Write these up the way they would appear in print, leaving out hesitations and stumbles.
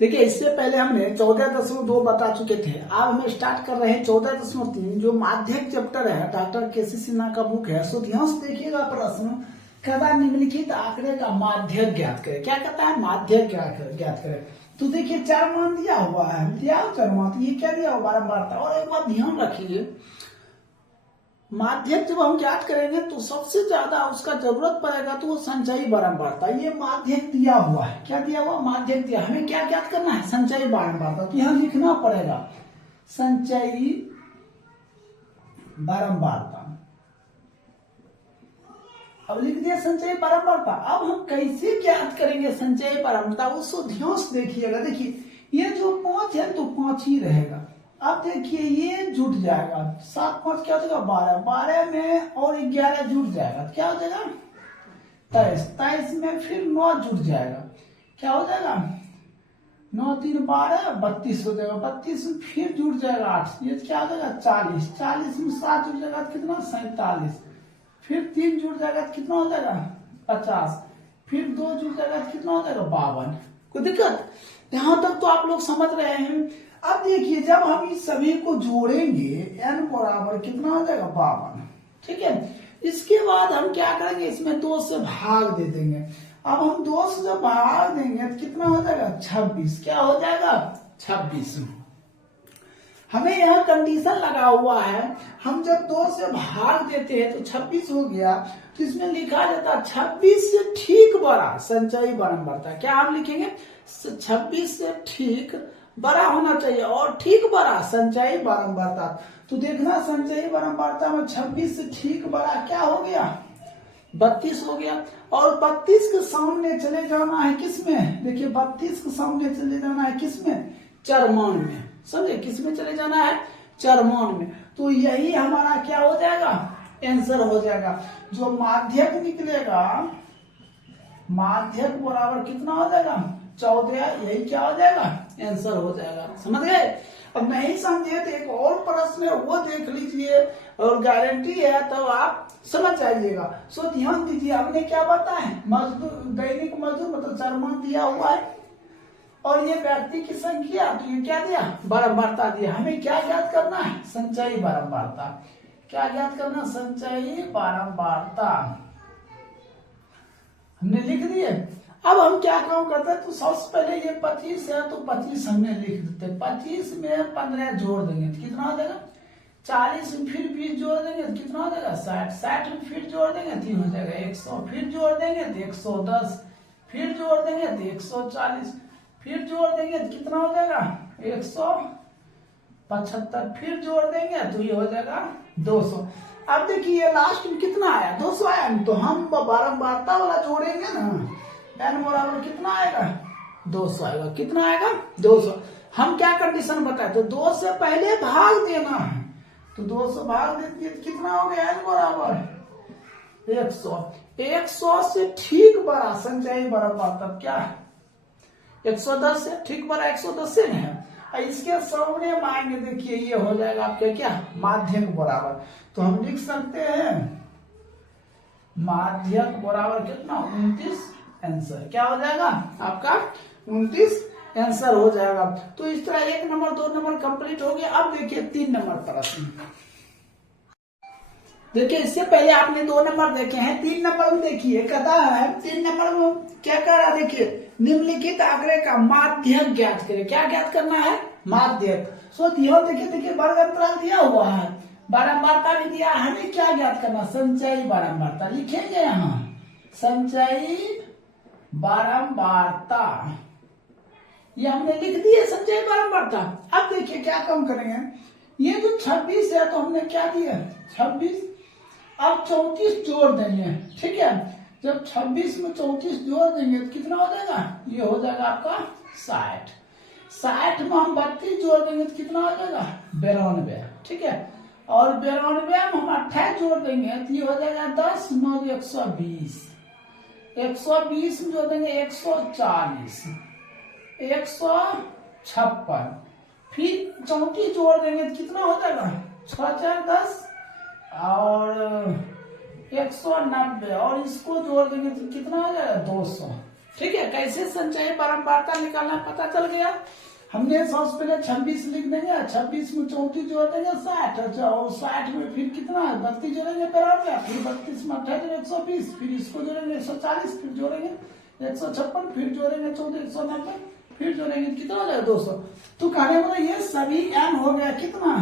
देखिए इससे पहले हमने 14.2 बता चुके थे। अब हम स्टार्ट कर रहे हैं 14.3 जो माध्यक चैप्टर है, डॉक्टर केसी सिन्हा का बुक है। सो ध्यान से देखिएगा प्रश्न, कहता निम्नलिखित आंकड़े का माध्यक ज्ञात करें। क्या कहता है? माध्यक ज्ञात करें। तो देखिए 4 मान दिया हुआ है, दिया 4 मान, ये क्या दिया हुआ? बारंबारता। और एक बात ध्यान रखिए, माध्यक जब हम ज्ञात करेंगे तो सबसे ज्यादा उसका जरूरत पड़ेगा तो वो संचयी बारंबारता। ये माध्यक दिया हुआ है, क्या दिया हुआ? माध्यक दिया। हमें क्या ज्ञात करना है? संचयी बारंबारता। तो यहां लिखना पड़ेगा संचयी बारंबारता। अब लिख दिया संचयी बारंबारता। अब हम कैसे ज्ञात करेंगे संचयी बारंबारता? उसको ध्यान से देखिएगा। देखिए ये जो 5 है तो 5 ही रहेगा। अब देखिए ये जुट जाएगा, 7 5 क्या हो जाएगा? 12, 12 में और 11 जुट जाएगा, क्या हो जाएगा? 23, 23 में फिर 9 जुट जाएगा, क्या हो जाएगा? 9 3 12, 32 हो जाएगा। 32 में फिर जुट जाएगा 8, ये क्या हो जाएगा? 40, 40 में 7 जुट जाएगा कितना? 47, फिर 3 जुट जाएगा कितना हो जाएगा? 50, फिर 2 जुट जाएगा कितना हो जाएगा? 52। कोई दिक्कत? यहां तक तो आप लोग समझ रहे हैं। अब देखिए जब हम इस सभी को जोड़ेंगे n बराबर कितना हो जाएगा? 52। ठीक है, इसके बाद हम क्या करेंगे? इसमें 2 से भाग दे देंगे। अब हम 2 से जब भाग देंगे तो कितना हो जाएगा? 26। क्या हो जाएगा? 26। हमें यहाँ कंडीशन लगा हुआ है, हम जब 2 से भाग देते हैं तो 26 हो गया, तो इसमें लिखा जाता है 26 से ठीक बड़ा संचयी बारंबारता। क्या हम लिखेंगे? 26 से ठीक बड़ा होना चाहिए और ठीक बड़ा संचयी बारंबारता। तो देखना संचयी बारंबारता में 26 से ठीक बड़ा क्या हो गया? 32 हो गया। और 32 के सामने चले जाना है किसमें? देखिए 32 के सामने चले जाना है किसमें? चरमान में। समझे? किसमें चले जाना है? चरमान में। तो यही हमारा क्या हो जाएगा? आंसर हो जाएगा। जो माध्यक निकलेगा, माध्यक बराबर कितना हो जाएगा? 14। यही क्या हो जाएगा? आंसर हो जाएगा। समझ गए? अब नहीं समझे तो एक और प्रश्न है वो देख लीजिए, और गारंटी है तो आप समझ जाइएगा। सो ध्यान दीजिए, हमने क्या बताया? मजदूर, दैनिक मजदूर मतलब चरमान दिया हुआ है और ये व्यक्ति की संख्या, तो ये क्या दिया? बारंबारता दिया। हमें क्या ज्ञात करना है? संचयी बारंबारता। क्या ज्ञात करना? संचयी बारंबारता हमने लिख दिए। अब हम क्या काम करते हैं? तो सबसे पहले ये 25 है तो 25 हमने लिख देते। 25 में 15 जोड़ देंगे तो कितना हो जाएगा? 40 में फिर 20 जोड़ देंगे तो कितना हो जाएगा? 60, 60 में फिर जोड़ देंगे तो हो जाएगा 100, फिर जोड़ देंगे तो 110, फिर जोड़ देंगे तो 140, फिर जोड़ देंगे तो कितना हो जाएगा? 175, फिर जोड़ देंगे तो ये हो जाएगा 200। अब देखिए लास्ट में कितना आया? 200 आया। तो हम बारंबारता वाला जोड़ेंगे ना, n बराबर कितना आएगा? 200 आएगा। कितना आएगा? 200। हम क्या कंडीशन बताए? तो 2 से पहले भाग देना है, तो 2 से भाग देती है तो कितना हो गया? n बराबर 100। 100 से ठीक बड़ा संचयी बारंबारता क्या है? 110 से ठीक बड़ा 110 से नहीं है। इसके सामने मायने देखिए ये हो जाएगा आपके क्या? माध्यक बराबर। तो हम लिख सकते हैं माध्यक बराबर कितना? 29। आंसर क्या हो जाएगा आपका? 29 आंसर हो जाएगा। तो इस तरह 1 नंबर 2 नंबर कंप्लीट हो गया। अब देखिए 3 नंबर प्रश्न। देखिए इससे पहले आपने 2 नंबर देखे हैं, 3 नंबर में देखिए कहता है 3 नंबर में क्या कर रहा है? देखिए निम्नलिखित आंकड़े का माध्यक ज्ञात करें। क्या ज्ञात करना है? माध्यक। सो ध्यान देखिए वर्ग अंतराल दिया हुआ है, बारंबारता भी दिया। हमें क्या ज्ञात करना? संचयी बारंबारता। लिखेंगे यहाँ संचयी बारंबारता, ये हमने लिख दिया संचयी बारंबारता। अब देखिए क्या काम करेंगे? ये जो 26 है तो हमने क्या दिया? 26। अब 34 जोड़ देंगे। ठीक है, जब 26 में 34 जोड़ देंगे तो कितना हो जाएगा? ये हो जाएगा आपका 60। 60 में हम 32 जोड़ देंगे तो कितना हो जाएगा? 92। ठीक है, और 92 में हम 28 जोड़ देंगे तो ये हो जाएगा 10 9 120। 120 में जोड़ देंगे 140, 156, फिर 34 जोड़ देंगे तो कितना हो जाएगा? 6 4 10 और 190, और इसको जोड़ देंगे तो कितना हो जाएगा? 200। ठीक है, कैसे संचयी बारंबारता निकालना पता चल गया। हमने सबसे पहले 26 लिख देंगे, 26 में 34 जोड़ देंगे 60, और 60 में फिर कितना है 32 जोड़ेंगे 92, फिर 32 में 28 120, फिर इसको जोड़ेंगे 140, फिर जोड़ेंगे 156, फिर जोड़ेंगे 14 190, फिर जोड़ेंगे कितना हो जाएगा 200। तो कहने वाला ये सभी n हो गया कितना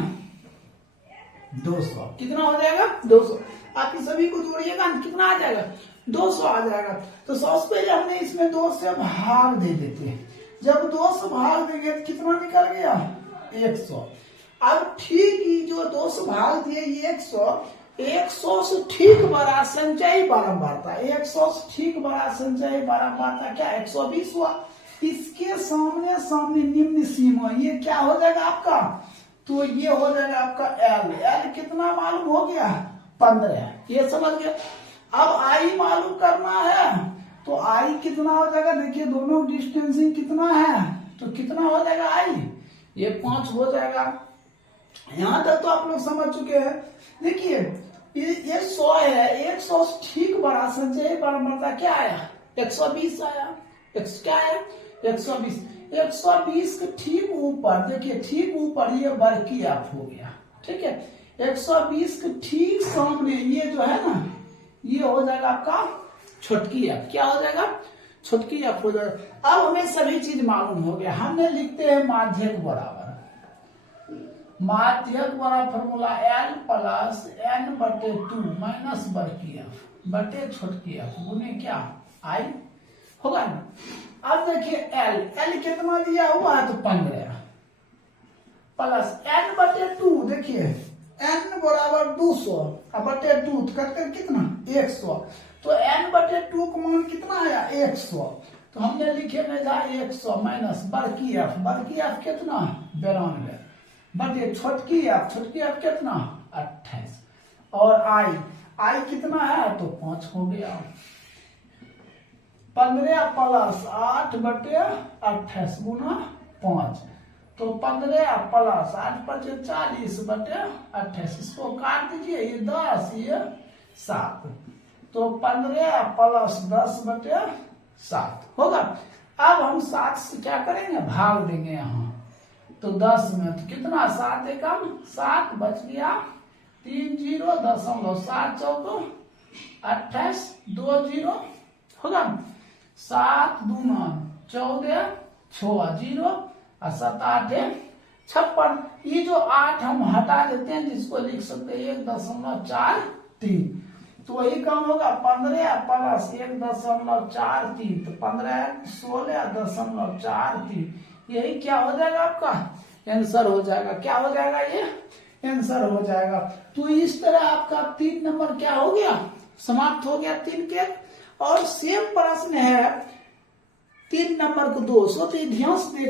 200, कितना हो जाएगा 200। आप इस सभी को जोड़िएगा कितना आ जाएगा 200 आ जाएगा। तो सबसे पहले हमने इसमें 2 से भाग दे देते हैं, जब 2 से भाग देंगे तो कितना निकल गया 100। अब ठीक ही जो 2 से भाग दिए 100 से ठीक बड़ा संचयी बारंबारता, 100 से ठीक बड़ा संचयी बारंबारता क्या 120 हुआ। इसके सामने सामने निम्न सीमा ये क्या हो जाएगा आपका, तो ये हो जाएगा आपका L कितना मालूम हो गया 15, ये समझ गया। अब I मालूम करना है, तो I कितना हो जाएगा, देखिए दोनों डिस्टेंसिंग कितना है, तो कितना हो जाएगा I, ये 5 हो जाएगा। यहां तक तो आप लोग समझ चुके हैं। देखिए ये 100 है, 100 ठीक बड़ा संचयी बारंबारता क्या आया 120 आया, क्या आया 120। 120 के ठीक ऊपर देखिए, ठीक ऊपर ये बरकी आप हो गया, ठीक है। 120 के ठीक सामने ये जो है ना, ये हो जाएगा आपका छोटकी एफ, क्या हो जाएगा छोटकी एफ हो जाएगा। अब हमें सभी चीज मालूम हो गया, हमने लिखते हैं माध्यक बराबर, माध्यक बड़ा formula L plus n/2 minus बड़की एफ बटे छोटकी एफ गुने क्या I होगा ना। अब देखिए L कितना दिया हुआ है तो 15 प्लस n/2, देखिए n बराबर 200 बटे 2 करके कितना 100, तो n/2 का मान कितना आया 100, तो हमने लिखेंगे जा 100 माइनस बड़की एफ कितना 92 बटे छोटकी एफ कितना 28, और I कितना है तो 5 हो गया। 15 प्लस 8 बटे 28 गुना 5, तो 15 प्लस 8 बटे 40 बटे 28, इसको काट दीजिए, ये 10 ये 7, तो 15 प्लस 10 बटे 7 होगा। अब हम 7 से क्या करेंगे भाग देंगे यहाँ, तो 10 में तो कितना 7 एकम 7 बच गया 30.7 चौको 28 2 0 होगा, 7 दूना 14 6 0 और 7 8 56। ये जो 8 हम हटा देते हैं जिसको लिख सकते हैं 1.43, तो वही कम होगा 15 प्लस 1.43, तो 15 16.43, यही क्या हो जाएगा आपका आंसर हो जाएगा। क्या हो जाएगा ये आंसर हो जाएगा। तो इस तरह आपका 3 नंबर क्या हो गया समाप्त हो गया 3 के। और सेम प्रश्न है 3 नंबर को 200, तो ध्यान से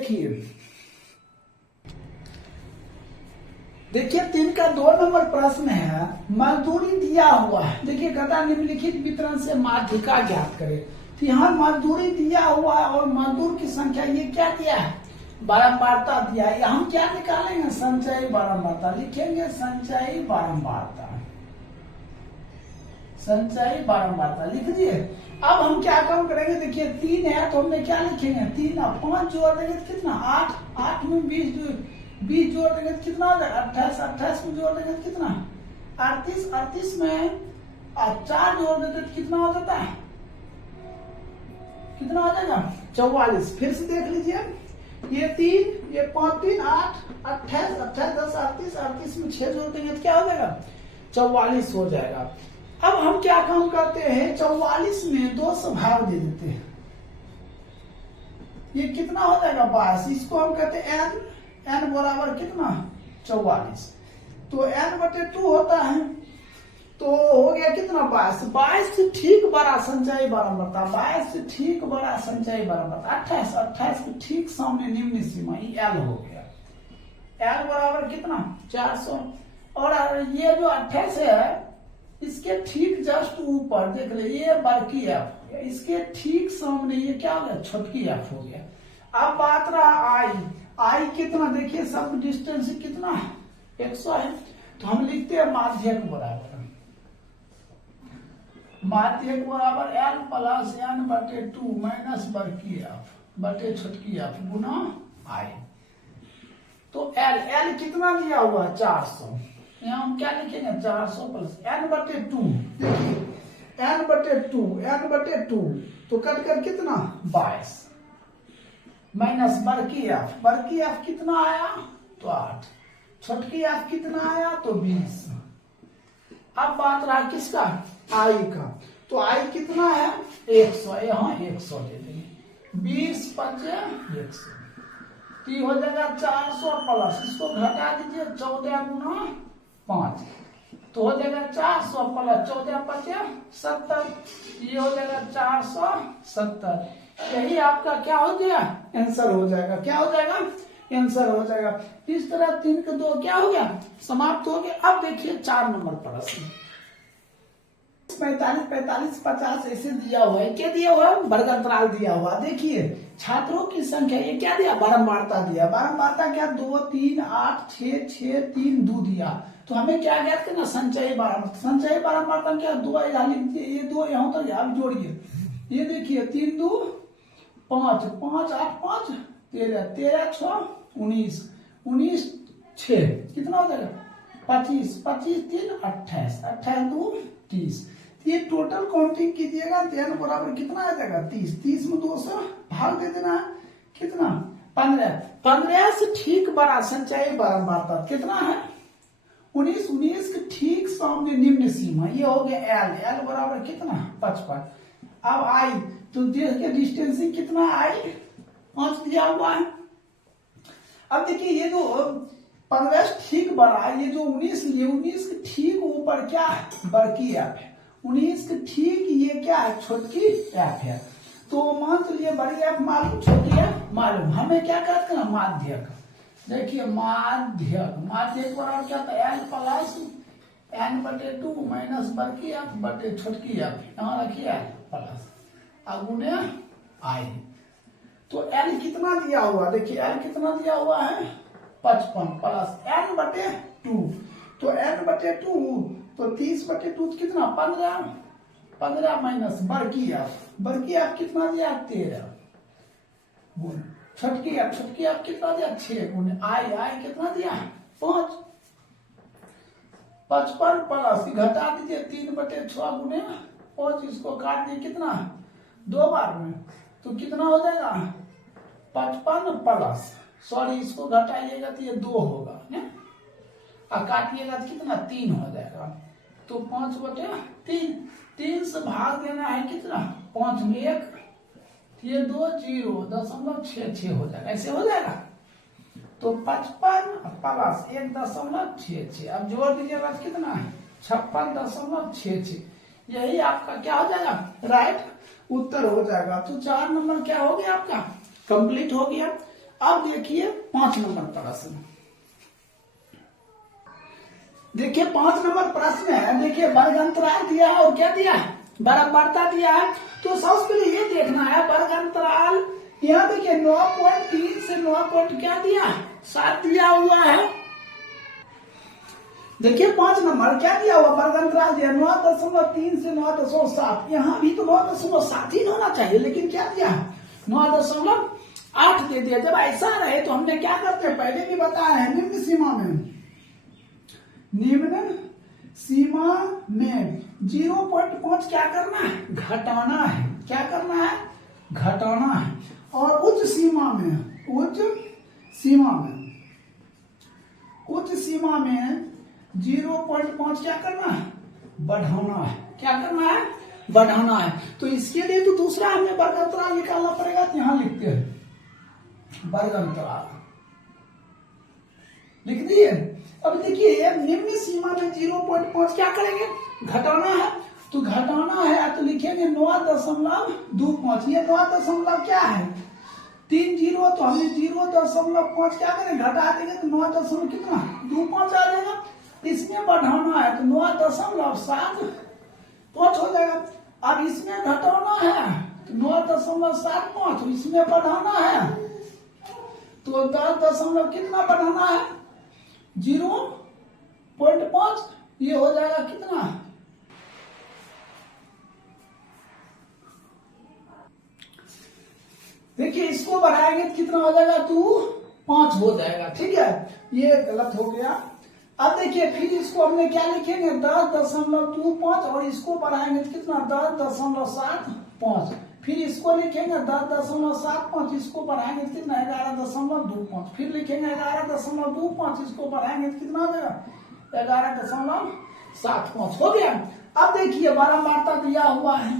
देखिए 3 का 2 नंबर प्रश्न है, मजदूरी दिया हुआ है। देखिए गदा निम्नलिखित वितरण से माध्यिका ज्ञात करें। तो यहाँ मजदूरी दिया हुआ है और मजदूर की संख्या ये क्या दिया है बारंबारता दिया है। हम क्या निकालेंगे संचयी बारंबारता, लिखेंगे संचयी बारंबारता, संचयी बारंबारता लिख दिए। अब हम क्या काम करेंगे, देखिए 3 है तो हमने क्या लिखेंगे 3 और 5 जोड़ देंगे तो कितना 8 में 20 जोड़ देंगे तो कितना हो जाएगा 28 में जोड़ देंगे तो कितना 38 में 4 जोड़ देते तो कितना हो जाता है, कितना हो जाएगा 44। फिर से देख लीजिए ये 3 ये 5 3 8 28 10 38 में 6 जोड़ देंगे तो क्या हो जाएगा 44 हो जाएगा। अब हम क्या काम करते हैं 44 में 2 से भाग दे देते हैं, ये कितना हो जाएगा 22, इसको हम कहते हैं n बराबर कितना 44, तो n/2 होता है, तो हो गया कितना 22 से ठीक बड़ा संचयी बारंबारता, 22 से ठीक बड़ा संचयी बारंबारता 28 के ठीक सामने निम्न सीमा L हो गया, L बराबर कितना 400। और ये जो 28 है इसके ठीक जस्ट ऊपर देख ले ये बड़की एफ, इसके ठीक सामने ये क्या हो गया छोटकी एफ हो गया। अब बात रहा I कितना, देखिए सब डिस्टेंस कितना 100 है, तो हम लिखते हैं माध्यक बराबर माध्यक बराबर एल प्लस एन बटे 2 माइनस बड़की एफ बटे छोटकी एफ गुना आई। तो एल एल कितना लिया हुआ है 400, यहाँ हम क्या लिखेंगे 400 प्लस एन बटे 2, देखिए एन बटे 2 तो कट कर कितना 22 माइनस बड़की एफ कितना आया तो 8, छोटकी एफ कितना आया तो 20। अब बात रहा किसका आई का, तो आई कितना है 100, यहाँ 100 ले लेंगे 20 पचे 100 तो हो जाएगा 400 प्लस इसको घटा दीजिए 14 गुना 5 तो हो जाएगा 400 प्लस 14 पचे 70, ये हो जाएगा 470। यही आपका क्या हो गया आंसर हो जाएगा, क्या हो जाएगा आंसर हो जाएगा। इस तरह 3 के 2 क्या हो गया समाप्त हो गया। अब देखिए 4 नंबर प्रश्न 45 45 50 ऐसे दिया हुआ है, क्या दिया हुआ है वर्गांतराल दिया हुआ। देखिए छात्रों की संख्या ये क्या दिया बारंबारता दिया, बारंबारता क्या 2 3 8 6 6 3 2 दिया। तो हमें क्या ज्ञात करना संचयी बारंबारता, संचयी बारंबारता क्या 2 यहाँ लिख दिए, ये 2 यहाँ तक आप जोड़िए, ये देखिए 3 2 5 5 8 5 13 13 6 19 19 6 कितना हो जाएगा 25 25 3 28 28 2 30। ये टोटल काउंटिंग कीजिएगा n बराबर कितना आ जाएगा 30, 30 में 2 से भाग दे देना है कितना 15, 15 से ठीक बड़ा संचयी बारंबारता कितना है 19, 19 के ठीक सामने निम्न सीमा ये हो गया l, l बराबर कितना 55। अब आई तो देखिए डिस्टेंसिंग कितना आई 5 दिया हुआ है। अब देखिए ये जो 15 ठीक बड़ा है, ये जो 19 लिए 19 के ठीक ऊपर क्या है बड़की एफ है, 19 के ठीक ये क्या है छोटकी एफ है। तो मान तो लिए बड़ी एफ मालूम छोटी एफ मालूम, हमें क्या करते हैं माध्यक। देखिए माध्यक बराबर क्या था एल प्लस एन बटे 2 माइनस बड़की एफ बटे छोटकी एफ, यहाँ रखिए एल प्लस अगुने आई। तो एल कितना दिया हुआ, देखिए एल कितना दिया हुआ है 55 प्लस एन बटे 2, तो एन बटे 2 तो 30 बटे 2 कितना 15, 15 माइनस बड़की एफ कितना दिया 13 गुण छोटकी एफ कितना दिया 6 गुण आई कितना दिया 5, 55 प्लस घटा दीजिए 3 बटे 6 गुने 5, इसको काट दिए कितना 2 बार में तो कितना हो जाएगा 55 प्लस सॉरी इसको घटाइएगा तो ये 2 होगा ना, और काटिएगा तो कितना 3 हो जाएगा। तो 5 बटे 3, 3 से भाग देना है कितना 5 में 1, ये 2 0.66 हो जाएगा, ऐसे हो जाएगा। तो 55 प्लस 1.66 अब जोड़ दीजिएगा तो कितना 56.66, यही आपका क्या हो जाएगा राइट उत्तर हो जाएगा। तो 4 नंबर क्या हो गया आपका कंप्लीट हो गया। अब देखिए 5 नंबर प्रश्न, देखिए 5 नंबर प्रश्न है, देखिए वर्गांतराल दिया है और क्या दिया है बारंबारता दिया है। तो सबसे पहले ये देखना है वर्गांतराल, यहाँ देखिए 9.3 से 9 क्या दिया 7 दिया हुआ है। देखिए 5 नंबर क्या दिया हुआ वर्गांतराल दिया 9.3 से 9.7, यहाँ भी तो 9.7 ही होना चाहिए, लेकिन क्या दिया 9.8 दे दिया। जब ऐसा रहे तो हमने क्या करते हैं पहले भी बताया है निम्न सीमा में 0.5 क्या करना है घटाना है, क्या करना है घटाना है, और उच्च सीमा में 0.5 क्या करना है बढ़ाना है, क्या करना है बढ़ाना है। तो इसके लिए तो दूसरा हमें वर्गांतराल निकालना पड़ेगा, तो यहां लिखते हैं वर्गांतराल लिख दिए। अब देखिए निम्न सीमा में 0.5 क्या करेंगे घटाना है, तो घटाना है तो लिखेंगे 9.25, ये 9 क्या है 3 0, तो हमने 0.5 क्या करें घटा देंगे तो 9 कितना 25 आ जाएगा। इसमें बढ़ाना है तो 9.75 हो जाएगा। अब इसमें घटाना है तो 9.75, इसमें बढ़ाना है तो 10 कितना बढ़ाना है 0.5, ये हो जाएगा कितना देखिए इसको बढ़ाएंगे तो कितना हो जाएगा, 5 हो जाएगा। ठीक है, ये गलत हो गया। अब देखिए फिर इसको हमने क्या लिखेंगे, 10.25 और इसको बढ़ाएंगे तो कितना, 10.75। फिर इसको लिखेंगे 10.75, इसको बढ़ाएंगे तो कितना, 11.25। फिर लिखेंगे 11.25, इसको बढ़ाएंगे तो कितना हो जाएगा, 11.75 हो गया। अब देखिए बारंबारता दिया हुआ है,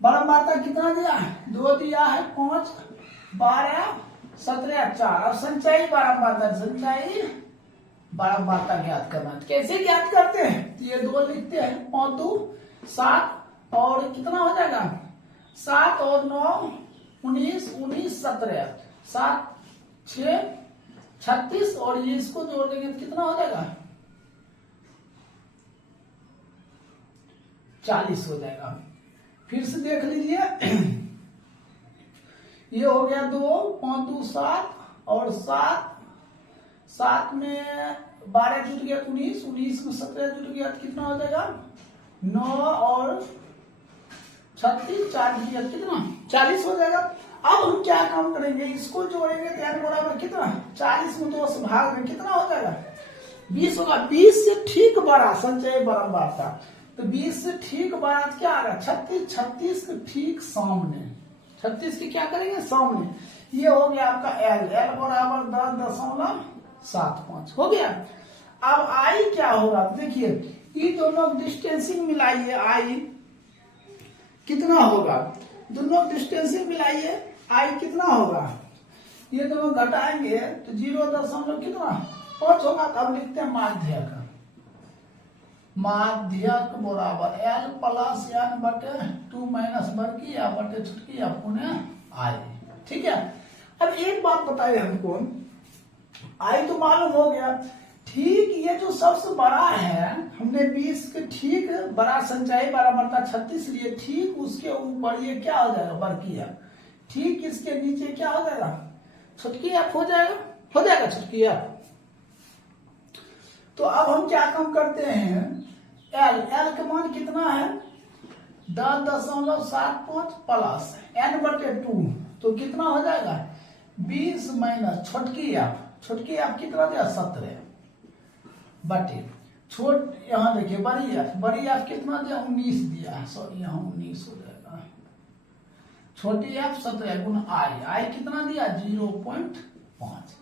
बारंबारता कितना दिया है, 2 दिया है, 5, 12, 17, 4। अब संचयी बारंबारता ज्ञात करना। कैसे ज्ञात करते हैं, ये 2 लिखते हैं, 5 2 7 और कितना हो जाएगा, 7 और 9 19, 19 17, 7 6 36 और ये इसको जोड़ देंगे तो कितना हो जाएगा, 40 हो जाएगा। फिर से देख लीजिए, ये हो गया 2, 5 2 7 और 7 में 12 जुट गया 19, 19 में 17 जुट गया तो कितना हो जाएगा, 9 और 36, 4 दिया कितना, 40 हो जाएगा। अब हम क्या काम करेंगे, इसको जोड़ेंगे तो n बराबर कितना, 40 में 2 से भाग में कितना हो जाएगा, 20 होगा। 20 से ठीक बड़ा संचयी बारंबारता, तो 20 से ठीक बड़ा क्या आ रहा, 36, 36 के ठीक सामने, 36 के क्या करेंगे, सामने। ये हो गया आपका L बराबर 10.75 हो गया। अब I क्या होगा, देखिए ये दोनों डिस्टेंसिंग मिलाइए, I कितना होगा, दोनों डिस्टेंसिंग मिलाइए, I कितना होगा, ये दोनों घटाएंगे तो 0. कितना 5 होगा। अब लिखते हैं माध्यक, माध्यक बराबर L प्लस n बटे 2 माइनस वर्गी या बटे छुटकी या पुणे I। ठीक है, अब एक बात बताइए हमको, I तो मालूम हो गया, ठीक ये जो सबसे बड़ा है, हमने 20 के ठीक बड़ा संचयी बारंबारता 36 लिए, ठीक उसके ऊपर ये क्या हो जाएगा, वर्गी f। ठीक इसके नीचे क्या हो जाएगा, छुटकी f हो जाएगा छुटकी f। तो अब हम क्या काम करते हैं, L का मान कितना है, 10.75 प्लस n बटे 2, तो कितना हो जाएगा, 20 माइनस छुटकी f कितना दिया, 17 बटे यहाँ देखिए बड़ी f कितना दिया, 19 दिया है, सॉरी यहाँ 19 हो जाएगा, छोटी f 17 गुना I कितना दिया, 0.5।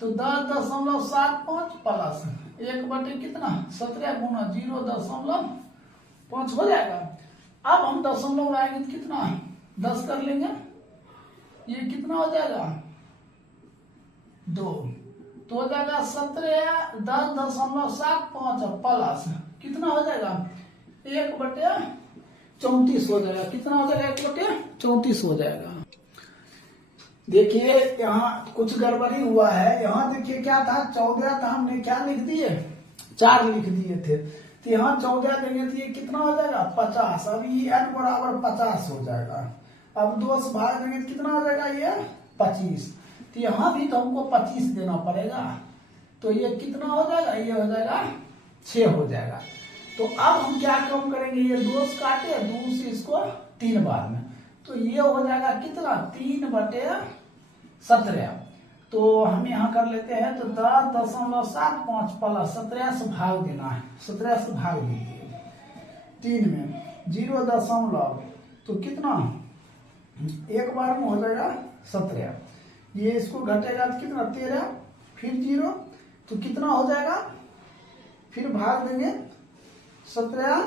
तो 10.75 प्लस 1 बटे कितना, 17 गुना 0.5 हो जाएगा। अब हम दशमलव लाएंगे तो कितना, 10 कर लेंगे, ये कितना हो जाएगा, 2, तो हो जाएगा 17 10.75 प्लस कितना हो जाएगा, 1 बटे 34 हो जाएगा। कितना हो जाएगा, 1 बटे 34 हो जाएगा। देखिए यहाँ कुछ गड़बड़ी हुआ है, यहाँ देखिए क्या था, 14 था, हमने क्या लिख दिए, 4 लिख दिए थे, तो यहाँ 14 देंगे तो ये कितना हो जाएगा, 50। अब ये n बराबर 50 हो जाएगा। अब 2 से भाग देंगे तो कितना हो जाएगा, ये 25। तो यहाँ भी तो हमको 25 देना पड़ेगा, तो ये कितना हो जाएगा, ये हो जाएगा 6 हो जाएगा। तो अब हम क्या काम करेंगे, ये 2 से काटे, 2 से इसको 3 बार में, तो ये हो जाएगा कितना, 3 बटे 17। तो हम यहाँ कर लेते हैं, तो 10.75 प्लस 17 से भाग देना है, 17 से भाग दीजिए 3 में 0. तो कितना, 1 बार में हो जाएगा 17, ये इसको घटेगा तो कितना, 13, फिर 0, तो कितना हो जाएगा, फिर भाग देंगे 17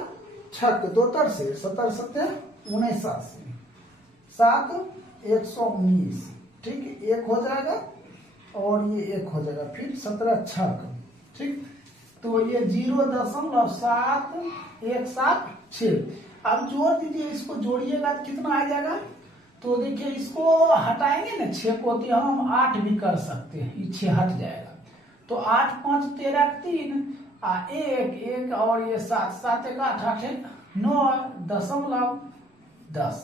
छक 2 तर से, 17 7 79, 7 119, ठीक, 1 हो जाएगा और ये 1 हो जाएगा, फिर 17 छक, ठीक, तो ये 0.717 अब जोड़ दीजिए, इसको जोड़िएगा तो कितना आ जाएगा। तो देखिए इसको हटाएंगे ना, 6 को, तो हम 8 भी कर सकते हैं, ये 6 हट जाएगा, तो 8 5 13 3 1 और ये 7 1 8 8 9.10,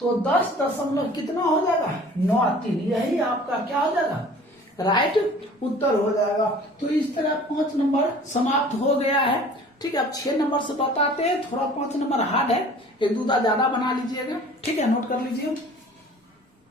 तो 10 दशमलव कितना हो जाएगा, 9 यही आपका क्या हो जाएगा, राइट उत्तर हो जाएगा। तो इस तरह 5 नंबर समाप्त हो गया है। ठीक है, अब 6 नंबर से बताते हैं, थोड़ा 5 नंबर हार्ड है, 1 दूधा ज्यादा बना लीजिएगा। ठीक है, नोट कर लीजिए।